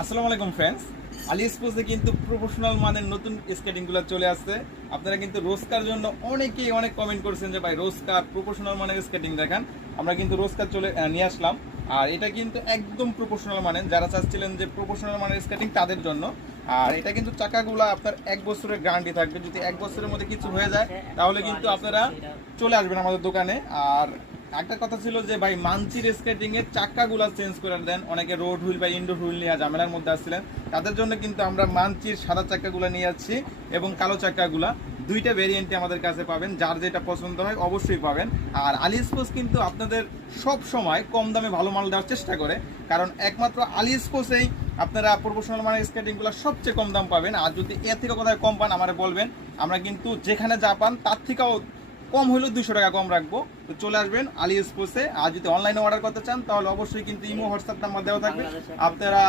আসসালামু আলাইকুম ফ্রেন্ডস, আলি স্পোর্টসে কিন্তু প্রফেশনাল মানের নতুন স্কেটিংগুলো চলে আসছে। আপনারা কিন্তু রোজকার জন্য অনেকেই অনেক কমেন্ট করেছেন যে ভাই রোজকার প্রফেশনাল মানের স্কেটিং দেখান। আমরা কিন্তু রোজকার নিয়ে আসলাম। আর এটা কিন্তু একদম প্রফেশনাল মানের, যারা চাচ্ছিলেন যে প্রফেশনাল মানের স্কেটিং তাদের জন্য। আর এটা কিন্তু চাকাগুলো আপনার 1 বছরের গ্যারান্টি থাকবে। যদি 1 বছরের মধ্যে কিছু হয়ে যায় তাহলে কিন্তু আপনারা চলে আসবেন আমাদের দোকানে। আর একটা কথা ছিল যে ভাই মানচির স্কেটিং এর চাকাগুলা চেঞ্জ করে দেন, অনেকে রোড হুইল বা ইন্ডোর হুইল নিয়ে ঝামেলার মধ্যে আসছিলেন, তাদের জন্য কিন্তু আমরা মানচির সাদা চাকাগুলো নিয়ে যাচ্ছি এবং কালো চাকাগুলা দুইটা ভেরিয়েন্টে আমাদের কাছে পাবেন। যার যেটা পছন্দ হয় অবশ্যই পাবেন। আর আলি স্পোর্টস কিন্তু আপনাদের সব সময় কম দামে ভালো মাল দেওয়ার চেষ্টা করে, কারণ একমাত্র আলি স্পোর্টসেই আপনারা প্রফেশনাল মানের স্কেটিংগুলো সবচেয়ে কম দাম পাবেন। আর যদি এর থেকে কোথায় কম পান আমারে বলবেন, আমরা কিন্তু যেখানে যা পান তার থেকেও কম হলেও 200 টাকা কম রাখবো। তো চলে আসবেন আলি স্পোর্টসে। আর যদি অনলাইনে অর্ডার করতে চান তাহলে অবশ্যই কিন্তু ইমো হোয়াটসঅ্যাপ নাম্বার দেওয়া থাকবে, আপনারা